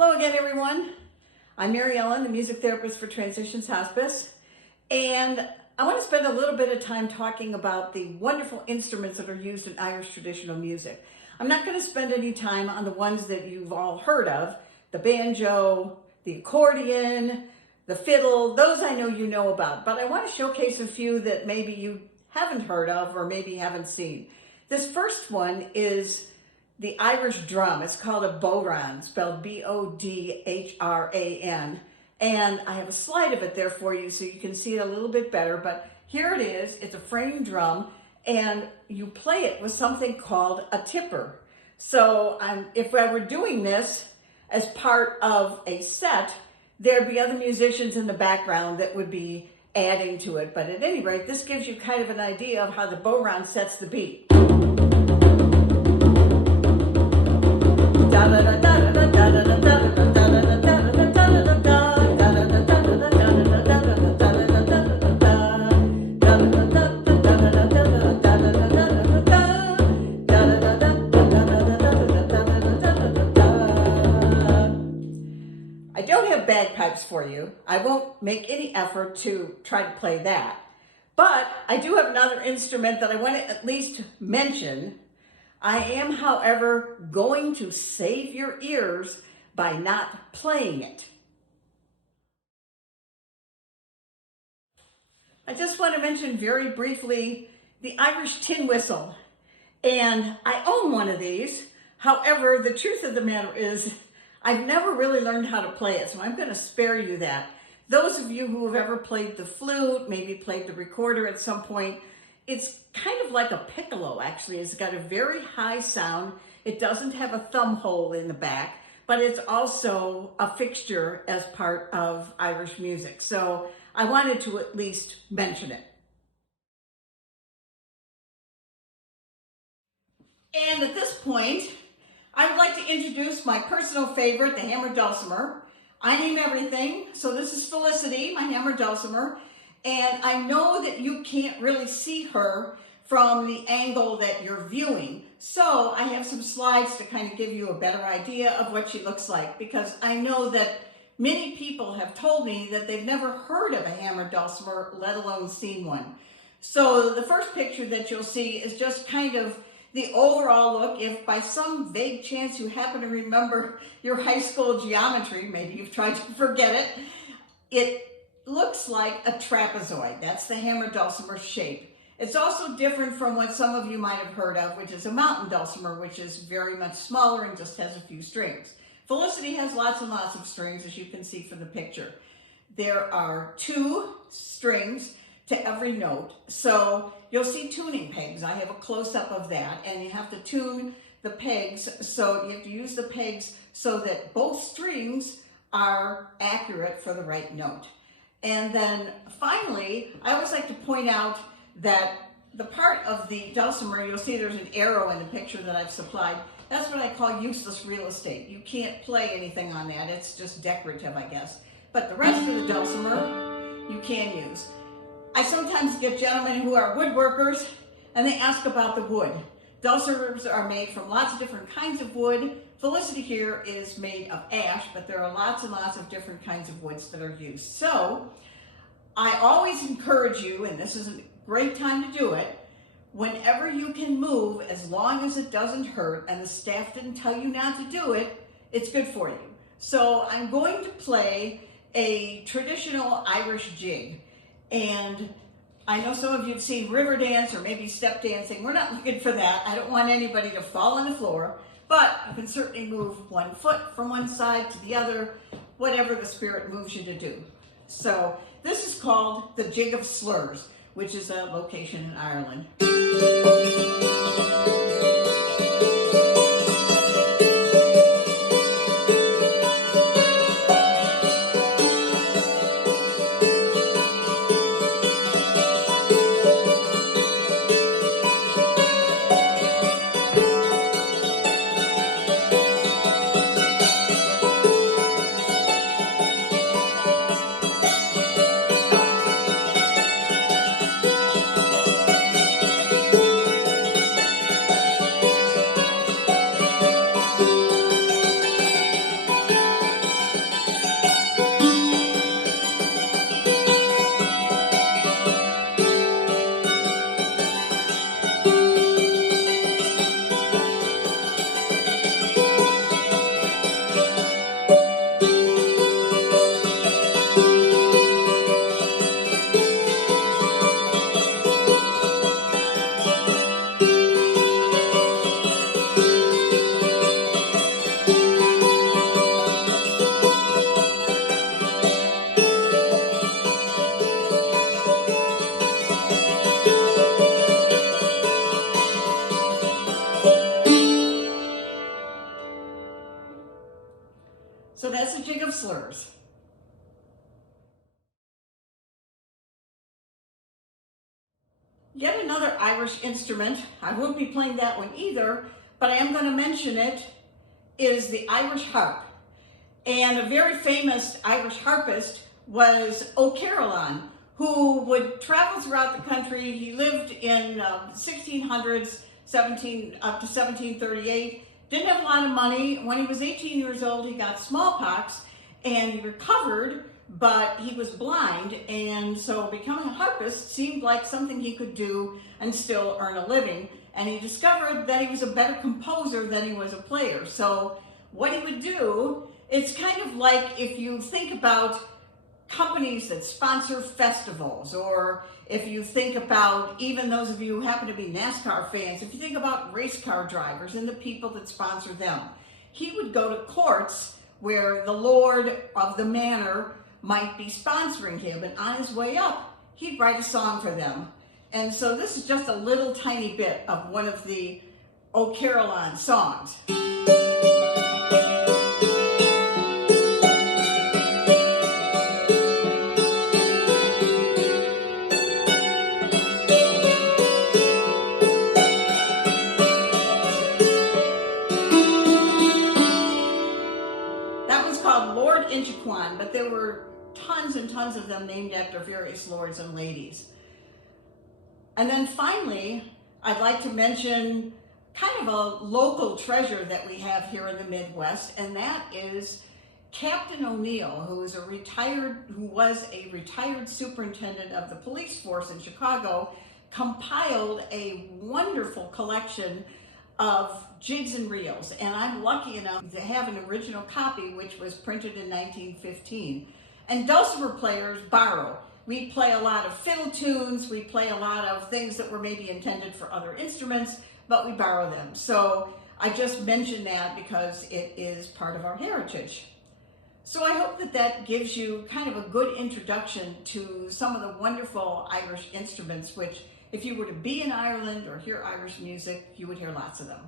Hello again, everyone. I'm Mary Ellen, the music therapist for Transitions Hospice, and I want to spend a little bit of time talking about the wonderful instruments that are used in Irish traditional music. I'm not going to spend any time on the ones that you've all heard of, the banjo, the accordion, the fiddle. Those I know you know about, but I want to showcase a few that maybe you haven't heard of or maybe haven't seen. This first one is the Irish drum. It's called a bodhran, spelled B-O-D-H-R-A-N. And I have a slide of it there for you so you can see it a little bit better. But here it is. It's a frame drum, and you play it with something called a tipper. So if I were doing this as part of a set, there'd be other musicians in the background that would be adding to it. But at any rate, this gives you kind of an idea of how the bodhran sets the beat. I don't have bagpipes for you. I won't make any effort to try to play that. But I do have another instrument that I want to at least mention. I am, however, going to save your ears by not playing it. I just want to mention very briefly the Irish tin whistle. And I own one of these. However, the truth of the matter is I've never really learned how to play it, so I'm going to spare you that. Those of you who have ever played the flute, maybe played the recorder at some point, it's kind of like a piccolo, actually. It's got a very high sound. It doesn't have a thumb hole in the back, but it's also a fixture as part of Irish music. So I wanted to at least mention it. And at this point, I would like to introduce my personal favorite, the hammered dulcimer. I name everything. So this is Felicity, my hammered dulcimer. And I know that you can't really see her from the angle that you're viewing. So I have some slides to kind of give you a better idea of what she looks like, because I know that many people have told me that they've never heard of a hammered dulcimer, let alone seen one. So the first picture that you'll see is just kind of the overall look. If by some vague chance you happen to remember your high school geometry, maybe you've tried to forget it, it looks like a trapezoid. That's the hammered dulcimer shape. It's also different from what some of you might have heard of, which is a mountain dulcimer, which is very much smaller and just has a few strings. Felicity has lots and lots of strings, as you can see from the picture. There are 2 strings to every note. So you'll see tuning pegs. I have a close-up of that, and you have to tune the pegs. So you have to use the pegs so that both strings are accurate for the right note. And then finally, I always like to point out that the part of the dulcimer, you'll see there's an arrow in the picture that I've supplied. That's what I call useless real estate. You can't play anything on that. It's just decorative, I guess. But the rest of the dulcimer, you can use. I sometimes get gentlemen who are woodworkers, and they ask about the wood. Dulcimers are made from lots of different kinds of wood. Felicity here is made of ash, but there are lots and lots of different kinds of woods that are used. So I always encourage you, and this is a great time to do it, whenever you can move, as long as it doesn't hurt and the staff didn't tell you not to do it, it's good for you. So I'm going to play a traditional Irish jig. And I know some of you have seen river dance or maybe step dancing. We're not looking for that. I don't want anybody to fall on the floor, but you can certainly move one foot from one side to the other, whatever the spirit moves you to do. So this is called the Jig of Slurs, which is a location in Ireland. So that's a jig of slurs. Yet another Irish instrument, I won't be playing that one either, but I am going to mention it, is the Irish harp. And a very famous Irish harpist was O'Carolan, who would travel throughout the country. He lived in 1600s, up to 1738. Didn't have a lot of money. When he was 18 years old, he got smallpox and he recovered, but he was blind. And so becoming a harpist seemed like something he could do and still earn a living. And he discovered that he was a better composer than he was a player. So what he would do, it's kind of like if you think about companies that sponsor festivals, or if you think about even those of you who happen to be NASCAR fans, if you think about race car drivers and the people that sponsor them, he would go to courts where the lord of the manor might be sponsoring him, and on his way up, he'd write a song for them. And so this is just a little tiny bit of one of the O'Carolan songs. But there were tons and tons of them named after various lords and ladies. And then finally, I'd like to mention kind of a local treasure that we have here in the Midwest, and that is Captain O'Neill, who was a retired superintendent of the police force in Chicago, compiled a wonderful collection of jigs and reels, and I'm lucky enough to have an original copy which was printed in 1915. And dulcimer players borrow. We play a lot of fiddle tunes, we play a lot of things that were maybe intended for other instruments, but we borrow them. So I just mentioned that because it is part of our heritage. So I hope that that gives you kind of a good introduction to some of the wonderful Irish instruments, which if you were to be in Ireland or hear Irish music, you would hear lots of them.